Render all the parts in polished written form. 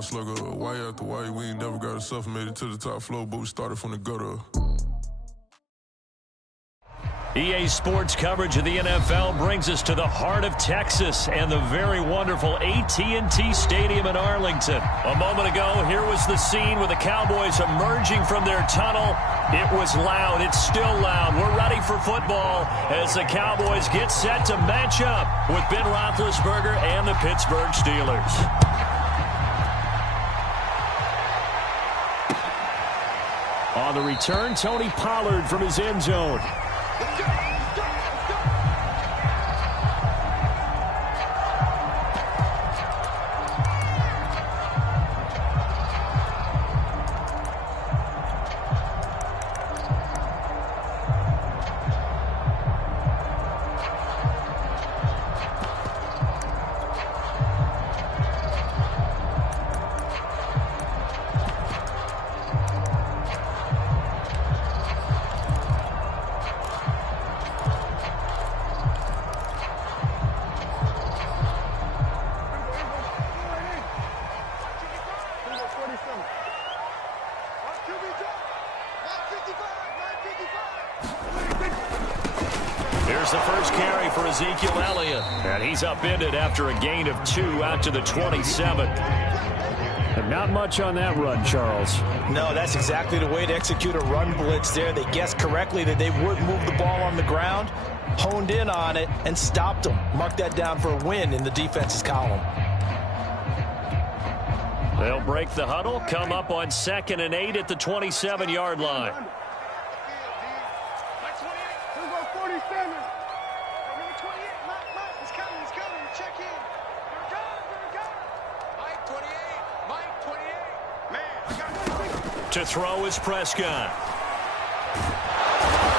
down slugger. Wire after wire, we ain't never got ourselves made it to the top floor, but we started from the gutter. EA Sports coverage of the NFL brings us to the heart of Texas and the very wonderful AT&T Stadium in Arlington. A moment ago, here was the scene with the Cowboys emerging from their tunnel. It was loud. It's still loud. We're ready for football as the Cowboys get set to match up with Ben Roethlisberger and the Pittsburgh Steelers. On the return, Tony Pollard from his end zone. Here's the first carry for Ezekiel Elliott. And he's upended after a gain of 2 out to the 27. And not much on that run, Charles. No, that's exactly the way to execute a run blitz there. They guessed correctly that they would move the ball on the ground, honed in on it, and stopped them. Mark that down for a win in the defense's column. They'll break the huddle, come up on 2nd and 8 at the 27-yard line. To throw is Prescott.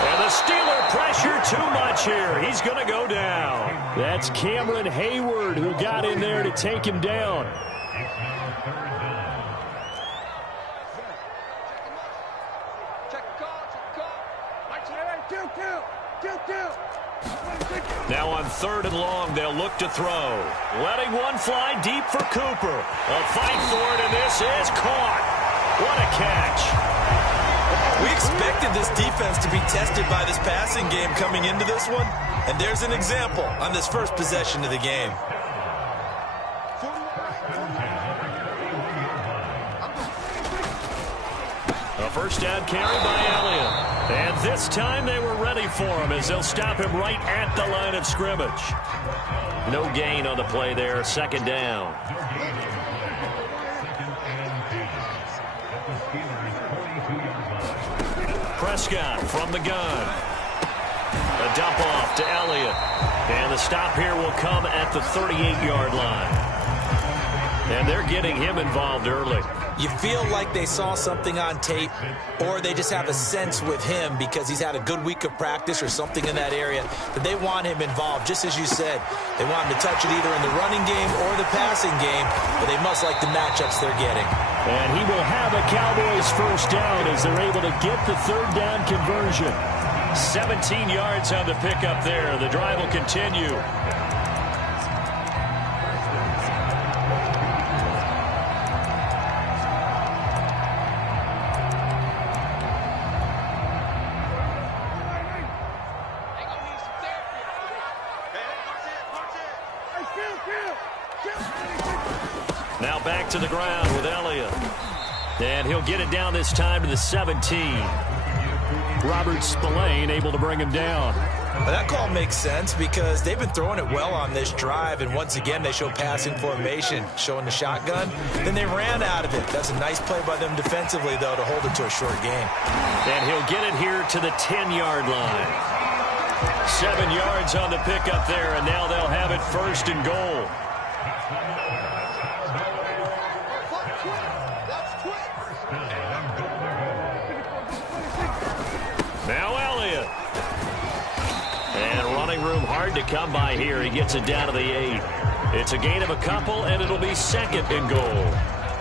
And the Steeler pressure too much here. He's going to go down. That's Cameron Hayward who got in there to take him down. Now on 3rd and long, they'll look to throw. Letting one fly deep for Cooper. A fight for it, and this is caught. What a catch. We expected this defense to be tested by this passing game coming into this one, and there's an example on this first possession of the game. A first down carry by Elliott. And this time they were ready for him as they'll stop him right at the line of scrimmage. No gain on the play there, 2nd down. Prescott from the gun. A dump off to Elliott. And the stop here will come at the 38-yard line. And they're getting him involved early. You feel like they saw something on tape, or they just have a sense with him because he's had a good week of practice or something in that area that they want him involved. Just as you said, they want him to touch it either in the running game or the passing game, but they must like the matchups they're getting. And he will have a Cowboys first down as they're able to get the 3rd down conversion. 17 yards on the pickup there. The drive will continue. Now back to the ground with Elliott. And he'll get it down this time to the 17. Robert Spillane able to bring him down. Well, that call makes sense because they've been throwing it well on this drive, and once again they show passing formation, showing the shotgun. Then they ran out of it. That's a nice play by them defensively, though, to hold it to a short game. And he'll get it here to the 10-yard line. 7 yards on the pickup there, and now they'll have it 1st and goal. Now Elliott. And running room hard to come by here. He gets it down to the 8. It's a gain of a couple, and it'll be 2nd and goal.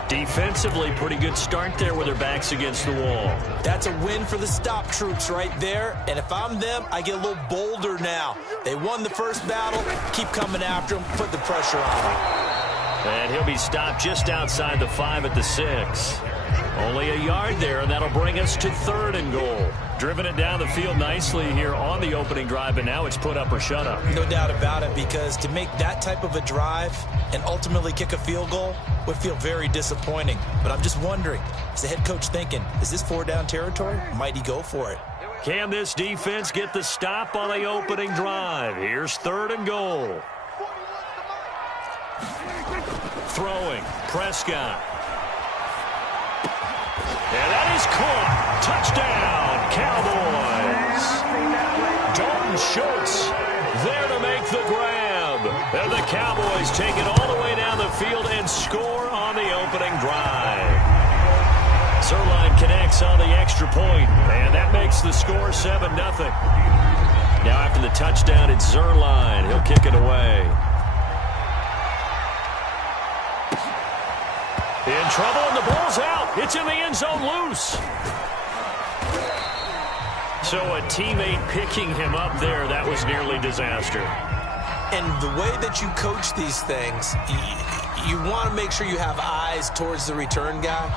Defensively, pretty good start there with their backs against the wall. That's a win for the stop troops right there. And if I'm them, I get a little bolder now. They won the first battle. Keep coming after them. Put the pressure on them. And he'll be stopped just outside the 5 at the 6. Only a yard there, and that'll bring us to 3rd and goal. Driven it down the field nicely here on the opening drive, and now it's put up or shut up. No doubt about it, because to make that type of a drive and ultimately kick a field goal would feel very disappointing. But I'm just wondering, is the head coach thinking, is this 4-down territory? Might he go for it? Can this defense get the stop on the opening drive? Here's 3rd and goal. Throwing, Prescott. And that is caught. Touchdown, Cowboys. Dalton Schultz there to make the grab. And the Cowboys take it all the way down the field and score on the opening drive. Zuerlein connects on the extra point, and that makes the score 7-0. Now after the touchdown, it's Zuerlein. He'll kick it away. In trouble, and the ball's out. It's in the end zone loose. So a teammate picking him up there, that was nearly disaster. And the way that you coach these things, you want to make sure you have eyes towards the return guy,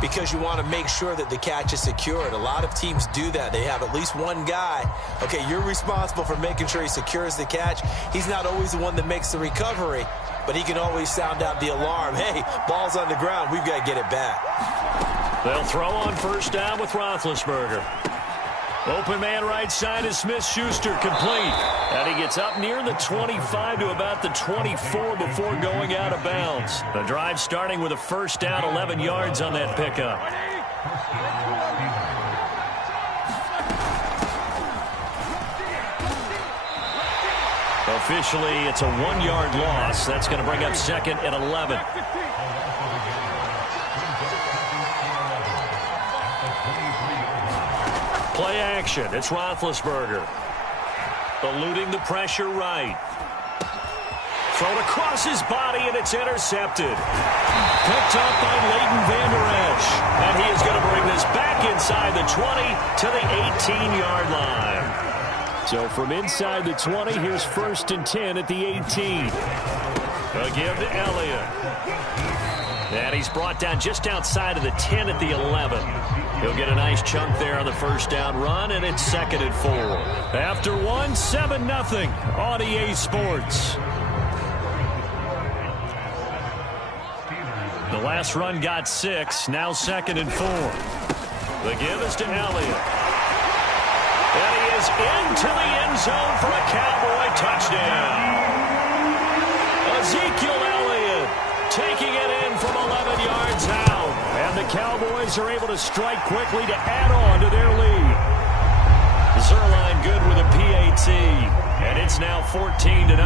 because you want to make sure that the catch is secured. A lot of teams do that. They have at least one guy. Okay, you're responsible for making sure he secures the catch. He's not always the one that makes the recovery, but he can always sound out the alarm. Hey, ball's on the ground. We've got to get it back. They'll throw on 1st down with Roethlisberger. Open man right side is Smith-Schuster, complete. And he gets up near the 25 to about the 24 before going out of bounds. The drive starting with a 1st down, 11 yards on that pickup. Officially, it's a 1-yard loss. That's going to bring up 2nd and 11. Play action. It's Roethlisberger. Eluding the pressure right. Thrown across his body, and it's intercepted. Picked up by Leighton Vander Esch. And he is going to bring this back inside the 20 to the 18-yard line. So from inside the 20, here's 1st and 10 at the 18. A give to Elliott. And he's brought down just outside of the 10 at the 11. He'll get a nice chunk there on the 1st down run, and it's 2nd and 4. After 7-0 on EA Sports. The last run got 6, now 2nd and 4. The give is to Elliott. And he is into the end zone for a Cowboy touchdown. Ezekiel Elliott taking it in from 11 yards out. And the Cowboys are able to strike quickly to add on to their lead. Zuerlein good with a PAT. And it's now 14-0.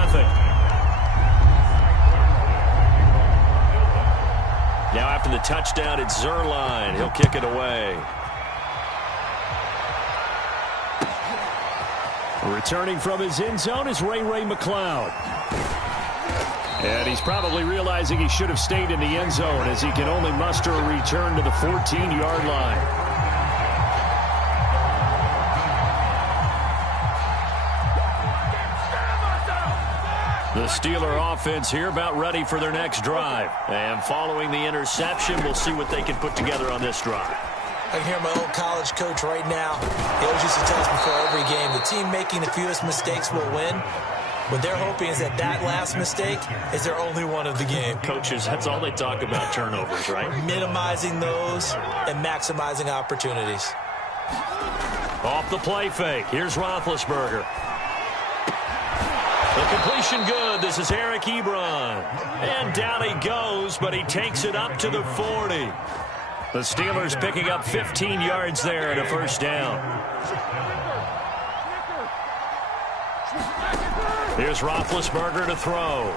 Now after the touchdown, it's Zuerlein. He'll kick it away. Returning from his end zone is Ray McCloud. And he's probably realizing he should have stayed in the end zone, as he can only muster a return to the 14-yard line. The Steeler offense here about ready for their next drive. And following the interception, we'll see what they can put together on this drive. I can hear my old college coach right now. He always used to tell us before every game, the team making the fewest mistakes will win. What they're hoping is that last mistake is their only one of the game. Coaches, that's all they talk about, turnovers, right? Minimizing those and maximizing opportunities. Off the play fake. Here's Roethlisberger. The completion good. This is Eric Ebron. And down he goes, but he takes it up to the 40. The Steelers picking up 15 yards there and a 1st down. Here's Roethlisberger to throw.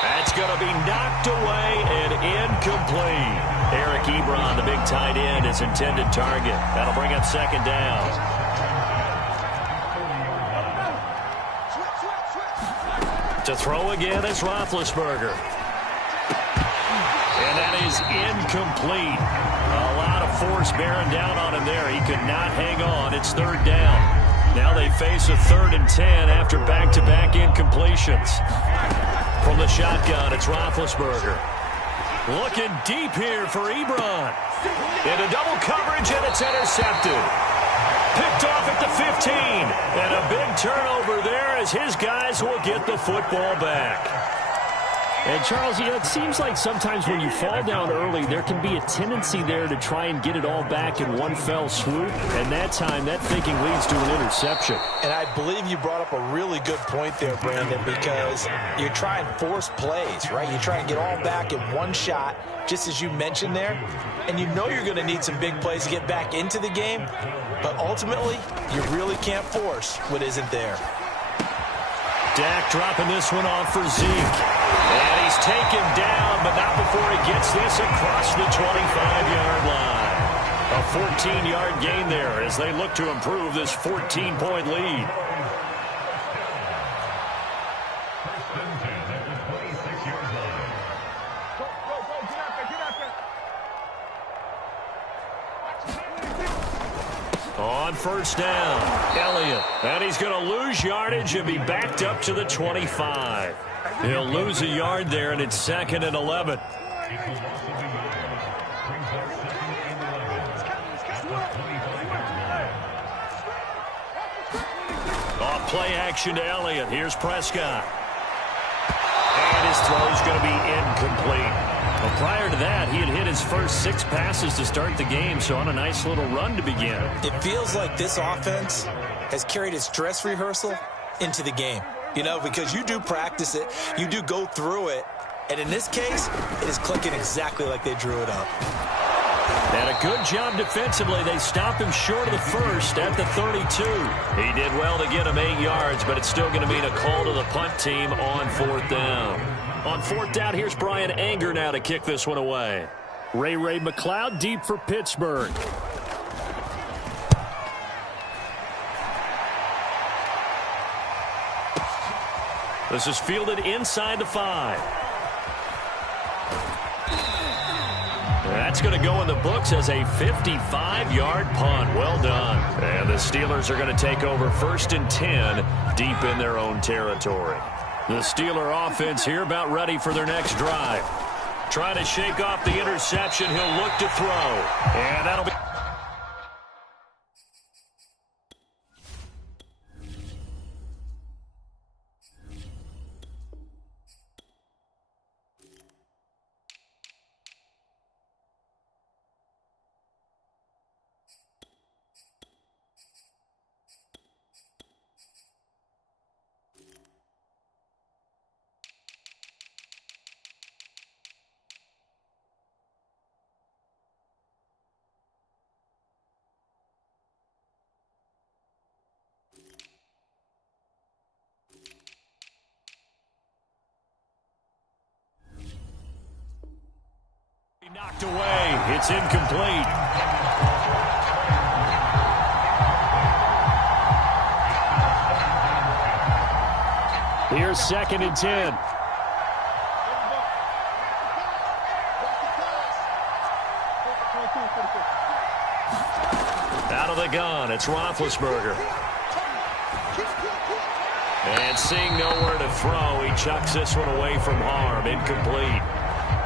That's going to be knocked away and incomplete. Eric Ebron, the big tight end, his intended target. That'll bring up 2nd down. To throw again is Roethlisberger. And that is incomplete. A lot of force bearing down on him there. He could not hang on. It's 3rd down. Now they face a 3rd and 10 after back-to-back incompletions. From the shotgun, it's Roethlisberger. Looking deep here for Ebron. Into double coverage, and it's intercepted. Picked off at the 15. And a big turnover there as his guys will get the football back. And, Charles, it seems like sometimes when you fall down early, there can be a tendency there to try and get it all back in one fell swoop. And that time, that thinking leads to an interception. And I believe you brought up a really good point there, Brandon, because you try and force plays, right? You try and get all back in one shot, just as you mentioned there. And you know you're going to need some big plays to get back into the game. But ultimately, you really can't force what isn't there. Dak dropping this one off for Zeke. And he's taken down, but not before he gets this across the 25-yard line. A 14-yard gain there as they look to improve this 14-point lead. On first down, Elliott. And he's going to lose yardage and be backed up to the 25. He'll lose a yard there, and it's 2nd and 11. Off play action to Elliott. Here's Prescott. And his throw's going to be incomplete. Well, prior to that, he had hit his first 6 passes to start the game, so on a nice little run to begin. It feels like this offense has carried its dress rehearsal into the game. You know, because you do practice it, you do go through it, and in this case, it is clicking exactly like they drew it up. And a good job defensively. They stop him short of the first at the 32. He did well to get him 8 yards, but it's still going to mean a call to the punt team on 4th down. On 4th down, here's Brian Anger now to kick this one away. Ray McCloud deep for Pittsburgh. This is fielded inside the 5. That's going to go in the books as a 55-yard punt. Well done. And the Steelers are going to take over 1st and 10 deep in their own territory. The Steeler offense here about ready for their next drive. Trying to shake off the interception. He'll look to throw. And that'll be... knocked away. It's incomplete. Here's 2nd and 10. Out of the gun, it's Roethlisberger. And seeing nowhere to throw, he chucks this one away from harm. Incomplete.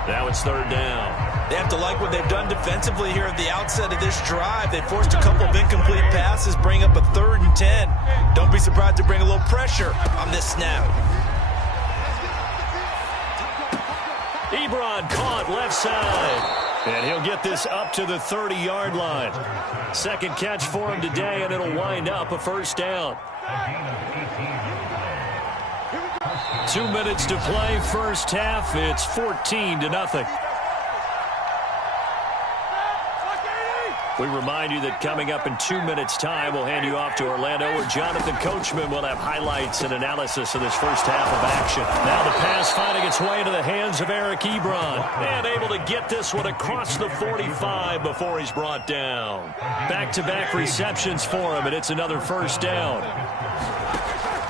Now it's 3rd down. They have to like what they've done defensively here at the outset of this drive. They forced a couple of incomplete passes, bring up a 3rd and 10. Don't be surprised to bring a little pressure on this snap. Ebron caught left side. And he'll get this up to the 30-yard line. 2nd catch for him today, and it'll wind up a 1st down. 2 minutes to play, first half. It's 14-0. We remind you that coming up in 2 minutes' time, we'll hand you off to Orlando, where Jonathan Coachman will have highlights and analysis of this first half of action. Now the pass finding its way into the hands of Eric Ebron. And able to get this one across the 45 before he's brought down. Back-to-back receptions for him, and it's another 1st down.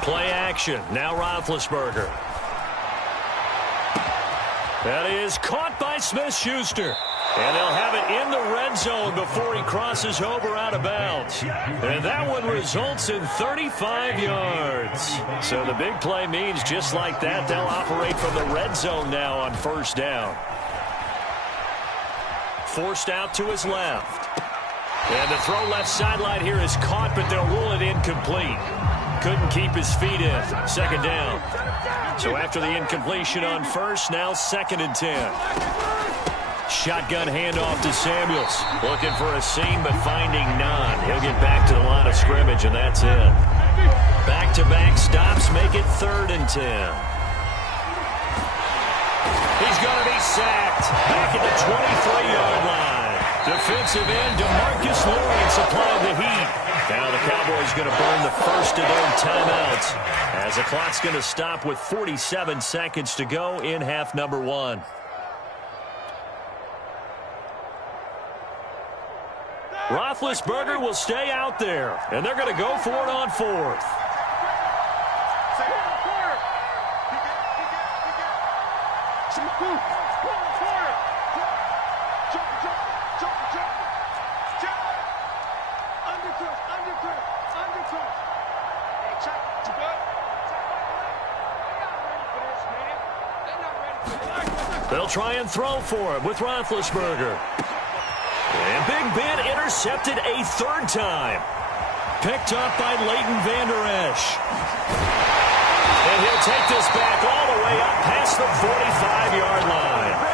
Play action. Now Roethlisberger. That is caught by Smith-Schuster. And they'll have it in the red zone before he crosses over out of bounds. And that one results in 35 yards. So the big play means just like that, they'll operate from the red zone now on first down. Forced out to his left. And the throw left sideline here is caught, but they'll rule it incomplete. Couldn't keep his feet in. Second down. So after the incompletion on first, now 2nd and 10. Shotgun handoff to Samuels. Looking for a seam, but finding none. He'll get back to the line of scrimmage, and that's it. Back-to-back stops make it 3rd and 10. He's going to be sacked. Back at the 23-yard line. Defensive end DeMarcus Lawrence applied the heat. Now the Cowboys going to burn the first of their timeouts as the clock's going to stop with 47 seconds to go in half number 1. Roethlisberger will stay out there, and they're going to go for it on 4th. They'll try and throw for it with Roethlisberger. And Big Ben intercepted a 3rd time. Picked up by Leighton Vander Esch. And he'll take this back all the way up past the 45-yard line.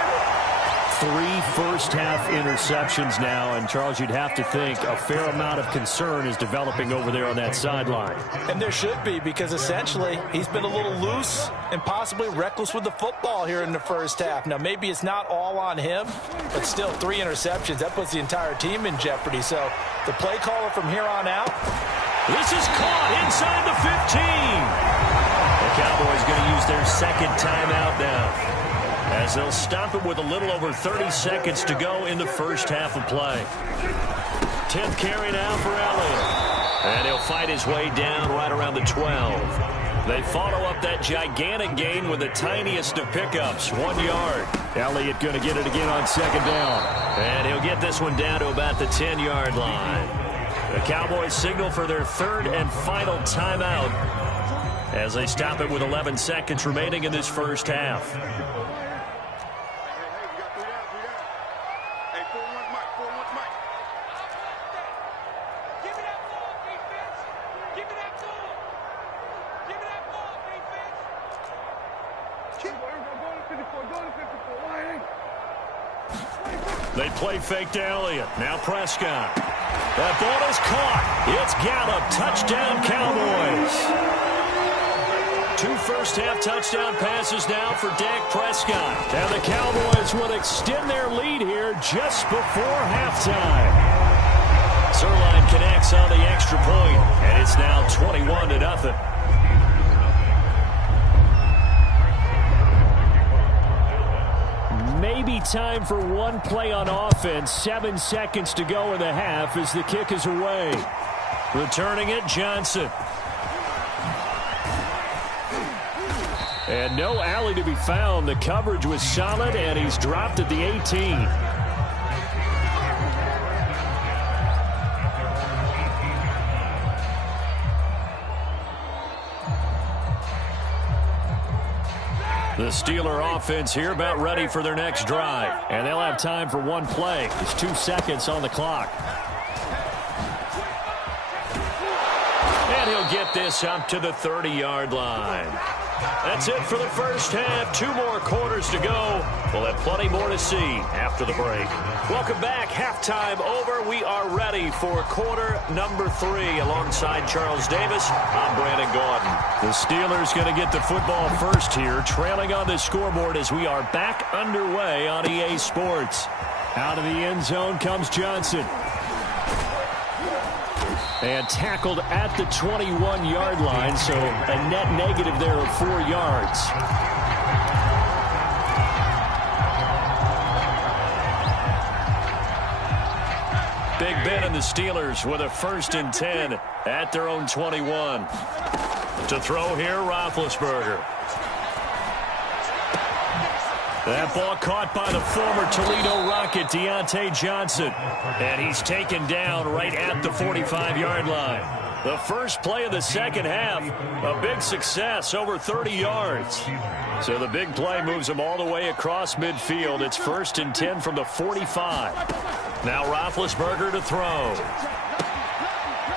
3 first-half interceptions now, and Charles, you'd have to think a fair amount of concern is developing over there on that sideline. And there should be, because essentially he's been a little loose and possibly reckless with the football here in the first half. Now, maybe it's not all on him, but still 3 interceptions. That puts the entire team in jeopardy. So the play caller from here on out. This is caught inside the 15. The Cowboys going to use their 2nd timeout now, as they'll stop it with a little over 30 seconds to go in the first half of play. 10th carry now for Elliott. And he'll fight his way down right around the 12. They follow up that gigantic gain with the tiniest of pickups, 1 yard. Elliott going to get it again on 2nd down. And he'll get this one down to about the 10-yard line. The Cowboys signal for their 3rd and final timeout as they stop it with 11 seconds remaining in this first half. They play fake to Elliott. Now Prescott. That ball is caught. It's Gallup. Touchdown, Cowboys. 2 first-half touchdown passes now for Dak Prescott. And the Cowboys will extend their lead here just before halftime. Zuerlein connects on the extra point, and it's now 21-0. Maybe time for one play on offense. 7 seconds to go in the half as the kick is away. Returning it, Johnson. And no alley to be found. The coverage was solid, and he's dropped at the 18. The Steeler offense here about ready for their next drive. And they'll have time for one play. There's 2 seconds on the clock. And he'll get this up to the 30-yard line. That's it for the first half. 2 more quarters to go. We'll have plenty more to see after the break. Welcome back. Halftime over. We are ready for quarter number 3. Alongside Charles Davis, I'm Brandon Gaudin. The Steelers going to get the football first here, trailing on the scoreboard as we are back underway on EA Sports. Out of the end zone comes Johnson. And tackled at the 21-yard line, so a net negative there of 4 yards. Big Ben and the Steelers with a 1st and 10 at their own 21. To throw here, Roethlisberger. That ball caught by the former Toledo Rocket, Deontay Johnson. And he's taken down right at the 45-yard line. The first play of the second half, a big success, over 30 yards. So the big play moves him all the way across midfield. It's 1st and 10 from the 45. Now Roethlisberger to throw.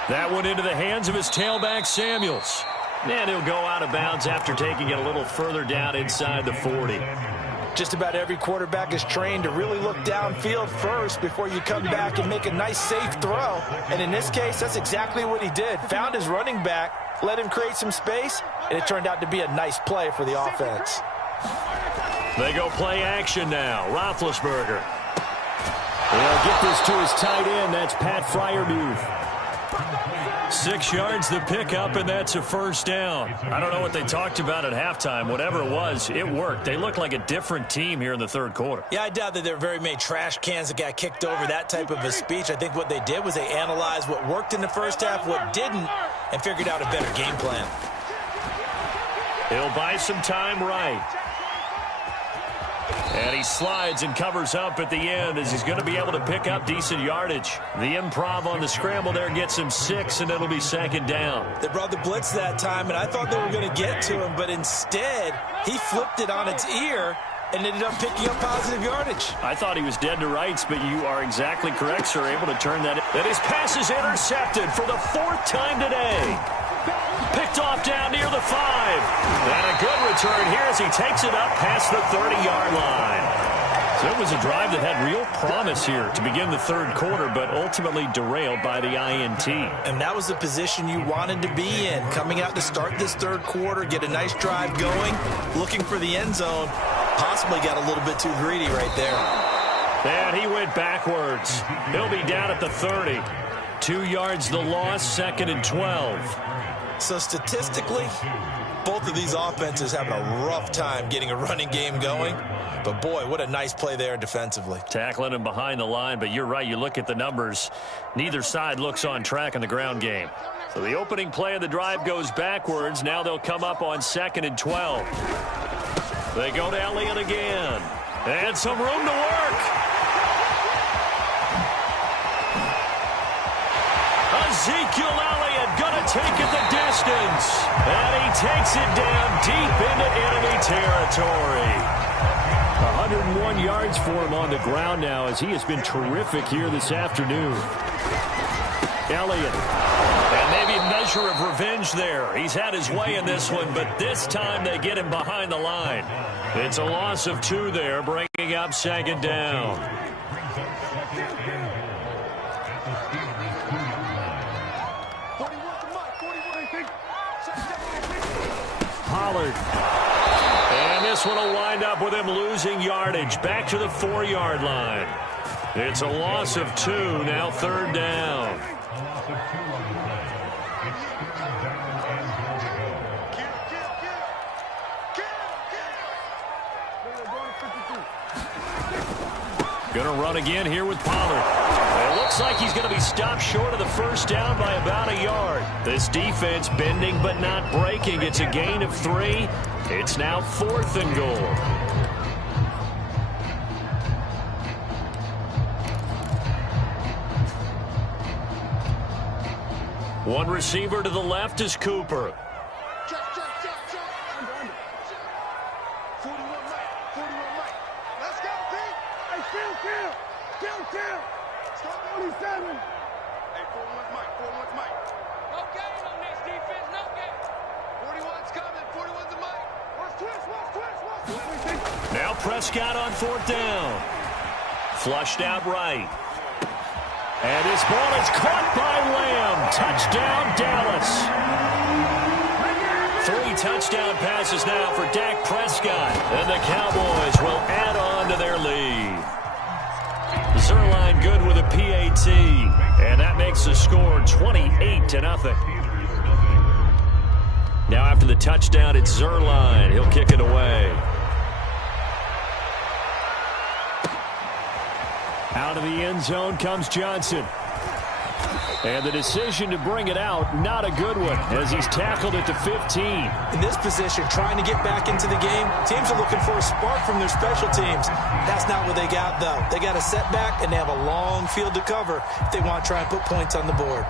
That one into the hands of his tailback, Samuels. And he'll go out of bounds after taking it a little further down inside the 40. Just about every quarterback is trained to really look downfield first before you come back and make a nice, safe throw. And in this case, that's exactly what he did. Found his running back, let him create some space, and it turned out to be a nice play for the offense. They go play action now. Roethlisberger. They'll get this to his tight end. That's Pat Freiermuth. 6 yards the pickup, and that's a first down. I don't know what they talked about at halftime. Whatever it was, it worked. They look like a different team here in the third quarter. Yeah, I doubt that there were very many trash cans that got kicked over, that type of a speech. I think what they did was they analyzed what worked in the first half, what didn't, and figured out a better game plan. He'll buy some time right. And he slides and covers up at the end as he's going to be able to pick up decent yardage. The improv on the scramble there gets him 6, and it'll be 2nd down. They brought the blitz that time, and I thought they were going to get to him, but instead he flipped it on its ear and ended up picking up positive yardage. I thought he was dead to rights, but you are exactly correct, sir, able to turn that in. And his pass is intercepted for the 4th time today. Picked off down near the 5. And a good return here as he takes it up past the 30-yard line. So it was a drive that had real promise here to begin the third quarter, but ultimately derailed by the INT. And that was the position you wanted to be in, coming out to start this third quarter, get a nice drive going, looking for the end zone. Possibly got a little bit too greedy right there. And he went backwards. He'll be down at the 30. 2 yards the loss, 2nd and 12. So statistically, both of these offenses having a rough time getting a running game going. But, boy, what a nice play there defensively. Tackling him behind the line, but you're right. You look at the numbers. Neither side looks on track in the ground game. So the opening play of the drive goes backwards. Now they'll come up on 2nd and 12. They go to Elliott again. And some room to work. Ezekiel Elliott going to take it the distance. And he takes it down deep into enemy territory. 101 yards for him on the ground now as he has been terrific here this afternoon. Elliott. And maybe a measure of revenge there. He's had his way in this one, but this time they get him behind the line. It's a loss of 2 there, bringing up 2nd down. Pollard. And this one will wind up with him losing yardage. Back to the 4-yard line. It's a loss of 2, now 3rd down. Going to run again here with Pollard. It looks like he's going to be stopped short of the first down by about a yard. This defense bending but not breaking. It's a gain of 3. It's now 4th and goal. One receiver to the left is Cooper. Now Prescott on 4th down. Flushed out right. And this ball is caught by Lamb. Touchdown, Dallas. 3 touchdown passes now for Dak Prescott. And the Cowboys will add on to their lead. Zuerlein good with a PAT. And that makes the score 28-0. Now after the touchdown, it's Zuerlein. He'll kick it away. Out of the end zone comes Johnson. And the decision to bring it out, not a good one, as he's tackled at the 15. In this position, trying to get back into the game, teams are looking for a spark from their special teams. That's not what they got, though. They got a setback, and they have a long field to cover if they want to try and put points on the board.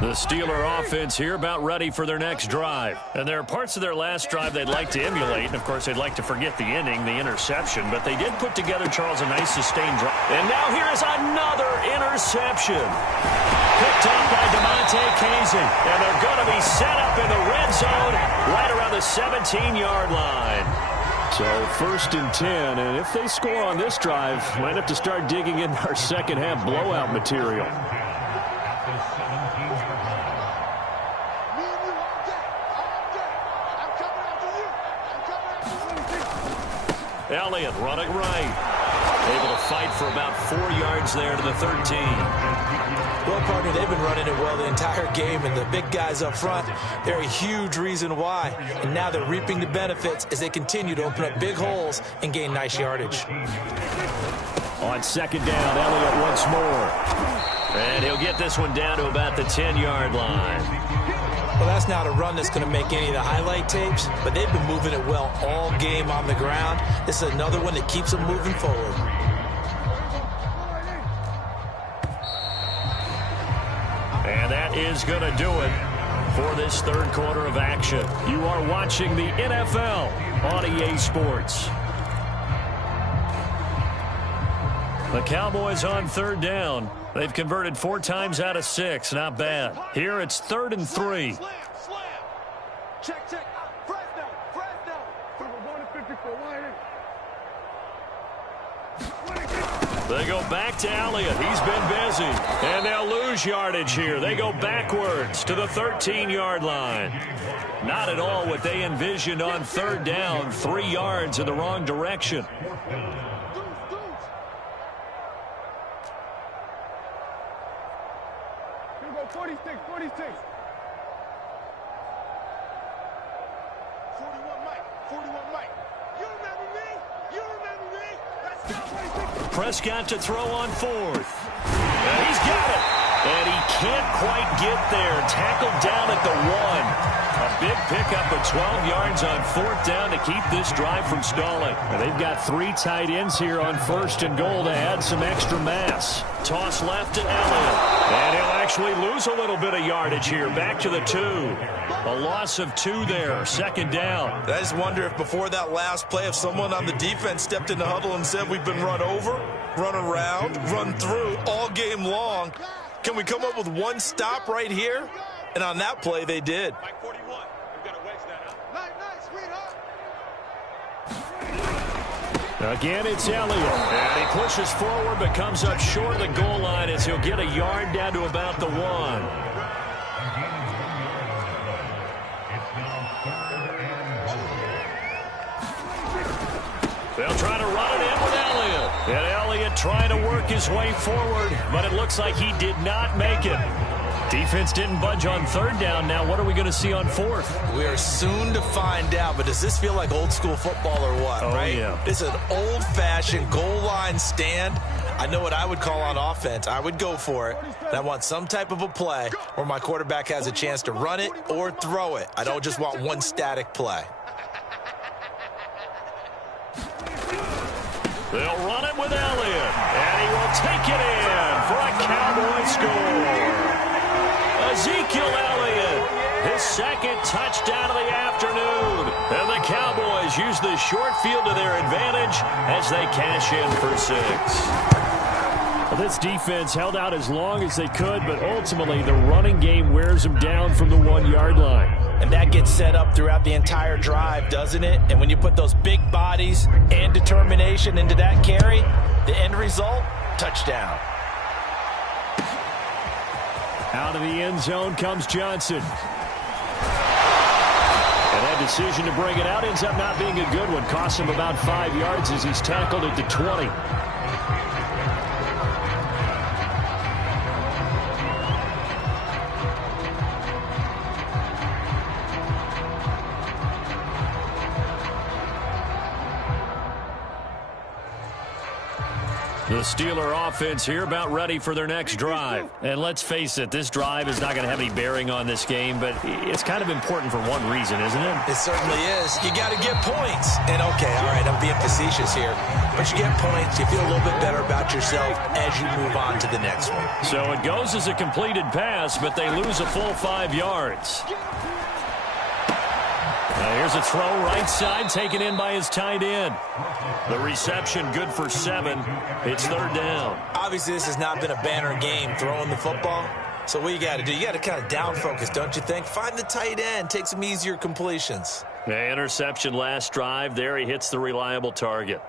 The Steeler offense here about ready for their next drive. And there are parts of their last drive they'd like to emulate. And, of course, they'd like to forget the inning, the interception. But they did put together, Charles, a nice sustained drive. And now here is another interception. Picked up by DeMonte Casey. And they're going to be set up in the red zone right around the 17-yard line. So 1st and 10, and if they score on this drive, might have to start digging in our second-half blowout material. Elliott running right. Able to fight for about 4 yards there to the 13. Well, partner, they've been running it well the entire game, and the big guys up front, they're a huge reason why. And now they're reaping the benefits as they continue to open up big holes and gain nice yardage. On 2nd down, Elliott once more. And he'll get this one down to about the 10-yard line. Well, that's not a run that's going to make any of the highlight tapes, but they've been moving it well all game on the ground. This is another one that keeps them moving forward. And that is going to do it for this third quarter of action. You are watching the NFL on EA Sports. The Cowboys on 3rd down. They've converted 4 times out of 6. Not bad. Here it's 3rd and 3. Slam. Check. Fresno. We're going to 54. They go back to Elliott. He's been busy. And they'll lose yardage here. They go backwards to the 13-yard line. Not at all what they envisioned on 3rd down. 3 yards in the wrong direction. Here we go, 46. 41 Mike. You remember me? Let's go, 46. Prescott to throw on 4th. And he's got it. And he can't quite get there. Tackled down at the 1. A big pickup of 12 yards on 4th down to keep this drive from stalling. And they've got 3 tight ends here on 1st and goal to add some extra mass. Toss left to Elliott. And he'll actually lose a little bit of yardage here. Back to the 2. A loss of 2 there. 2nd down. I just wonder if before that last play, if someone on the defense stepped in the huddle and said, we've been run over, run around, run through all game long. Can we come up with one stop right here? And on that play, they did. Mike 41. We've got to wedge that up. Nice, sweetheart. Again, it's Elliott. And he pushes forward but comes up short of the goal line as he'll get a yard down to about the 1. They'll try to run it in with Elliott. And Elliott trying to work his way forward, but it looks like he did not make it. Defense didn't budge on 3rd down. Now what are we going to see on 4th? We are soon to find out, but does this feel like old school football or what, right? Yeah. This is an old-fashioned goal line stand. I know what I would call on offense. I would go for it. And I want some type of a play where my quarterback has a chance to run it or throw it. I don't just want one static play. They'll run it with Elliott, and he will take it in for a Cowboy score. Ezekiel Elliott, his 2nd touchdown of the afternoon. And the Cowboys use the short field to their advantage as they cash in for 6. Well, this defense held out as long as they could, but ultimately the running game wears them down from the 1-yard line. And that gets set up throughout the entire drive, doesn't it? And when you put those big bodies and determination into that carry, the end result, touchdown. Out of the end zone comes Johnson. And that decision to bring it out ends up not being a good one. Costs him about 5 yards as he's tackled at the 20. The Steeler offense here about ready for their next drive. And let's face it, this drive is not going to have any bearing on this game, but it's kind of important for one reason, isn't it? It certainly is. You got to get points. And, okay, all right, I'm being facetious here. But you get points, you feel a little bit better about yourself as you move on to the next one. So it goes as a completed pass, but they lose a full 5 yards. Now here's a throw right side taken in by his tight end. The reception good for 7. It's 3rd down. Obviously, this has not been a banner game throwing the football. So what you got to do, you got to kind of down focus, don't you think? Find the tight end, take some easier completions. The interception last drive. There he hits the reliable target.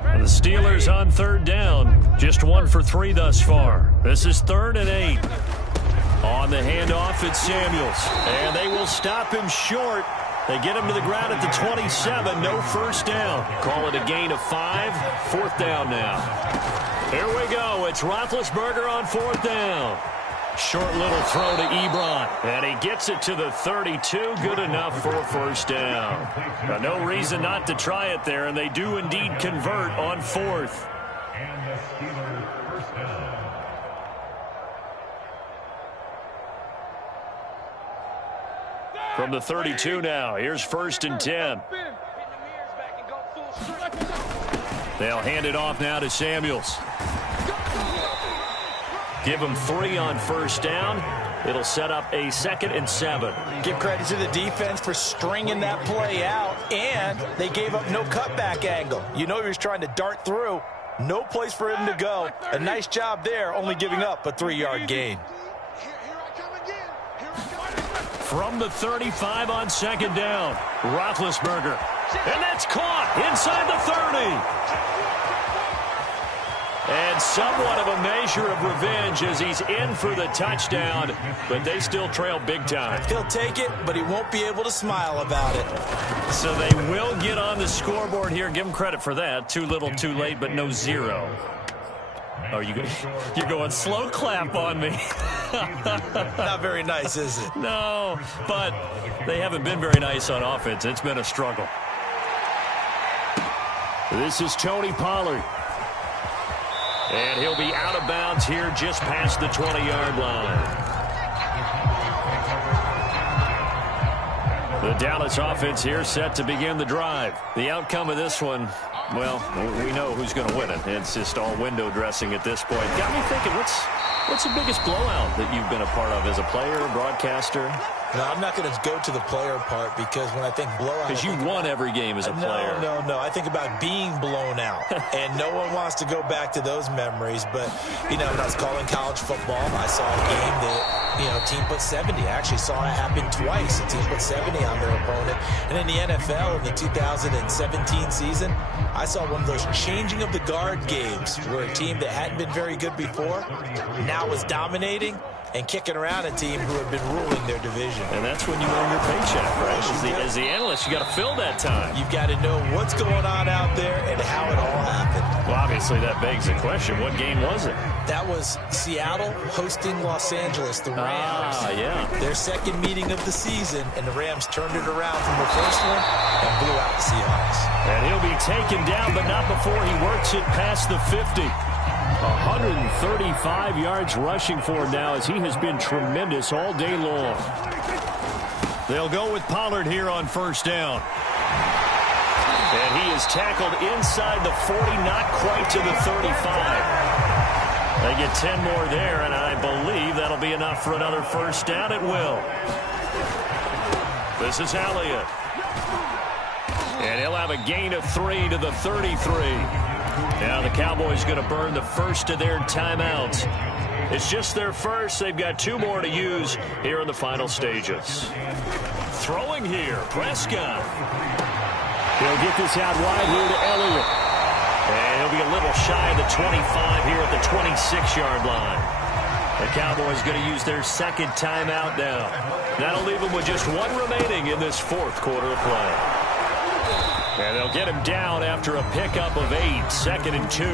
The Steelers on 3rd down. Just 1 for 3 thus far. This is 3rd and 8. On the handoff, it's Samuels. And they will stop him short. They get him to the ground at the 27. No first down. Call it a gain of 5. 4th down now. Here we go. It's Roethlisberger on 4th down. Short little throw to Ebron. And he gets it to the 32. Good enough for 1st down. Now, no reason not to try it there. And they do indeed convert on 4th. And the Steelers first down. From the 32 now, here's 1st and 10. They'll hand it off now to Samuels. Give him 3 on 1st down. It'll set up a 2nd and 7. Give credit to the defense for stringing that play out, and they gave up no cutback angle. You know he was trying to dart through. No place for him to go. A nice job there, only giving up a 3-yard gain. From the 35 on 2nd down, Roethlisberger. And that's caught inside the 30. And somewhat of a measure of revenge as he's in for the touchdown, but they still trail big time. He'll take it, but he won't be able to smile about it. So they will get on the scoreboard here. Give him credit for that. Too little, too late, but no 0. Oh, you're going slow clap on me. Not very nice, is it? No, but they haven't been very nice on offense. It's been a struggle. This is Tony Pollard. And he'll be out of bounds here just past the 20-yard line. The Dallas offense here set to begin the drive. The outcome of this one, well, we know who's going to win it. It's just all window dressing at this point. Got me thinking, what's the biggest blowout that you've been a part of as a player, broadcaster? No, I'm not going to go to the player part because when I think blowout... Because you won every game as a player. No. I think about being blown out. And no one wants to go back to those memories. But, you know, when I was calling college football, I saw a game that, you know, team put 70. I actually saw it happen twice. A team put 70 on their opponent. And in the NFL in the 2017 season, I saw one of those changing of the guard games where a team that hadn't been very good before now was dominating and kicking around a team who had been ruling their division. And that's when you earn your paycheck, right? As the analyst, you got to fill that time. You've got to know what's going on out there and how it all happened. Well, obviously, that begs the question, what game was it? That was Seattle hosting Los Angeles, the Rams. Yeah. Their second meeting of the season, and the Rams turned it around from the first one and blew out the Seahawks. And he'll be taken down, but not before he works it past the 50. 135 yards rushing for him now as he has been tremendous all day long. They'll go with Pollard here on 1st down. And he is tackled inside the 40, not quite to the 35. They get 10 more there, and I believe that'll be enough for another 1st down. It will. This is Elliott. And he'll have a gain of 3 to the 33. Now the Cowboys going to burn the first of their timeouts. It's just their first. They've got 2 more to use here in the final stages. Throwing here, Prescott. He'll get this out wide here to Elliott. And he'll be a little shy of the 25 here at the 26-yard line. The Cowboys going to use their 2nd timeout now. That'll leave them with just 1 remaining in this 4th quarter of play. And they'll get him down after a pickup of 8, 2nd and 2.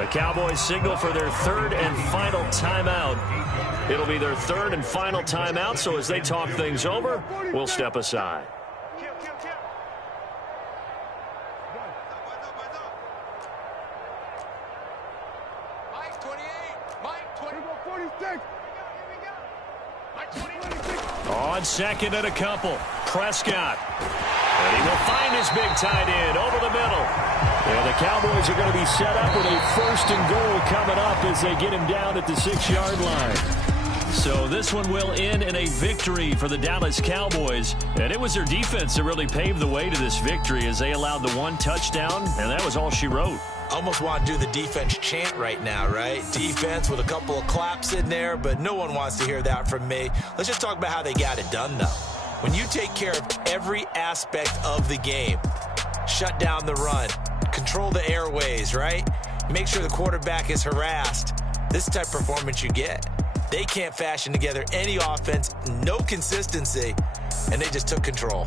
The Cowboys signal for their 3rd and final timeout. It'll be their 3rd and final timeout, so as they talk things over, we'll step aside. On second and a couple, Prescott. And he will find his big tight end over the middle. And the Cowboys are going to be set up with a 1st and goal coming up as they get him down at the 6-yard line. So this one will end in a victory for the Dallas Cowboys. And it was their defense that really paved the way to this victory as they allowed the 1 touchdown, and that was all she wrote. Almost want to do the defense chant right now, right? Defense with a couple of claps in there, but no one wants to hear that from me. Let's just talk about how they got it done, though. When you take care of every aspect of the game, shut down the run, control the airways, right? Make sure the quarterback is harassed. This type of performance you get. They can't fashion together any offense, no consistency, and they just took control.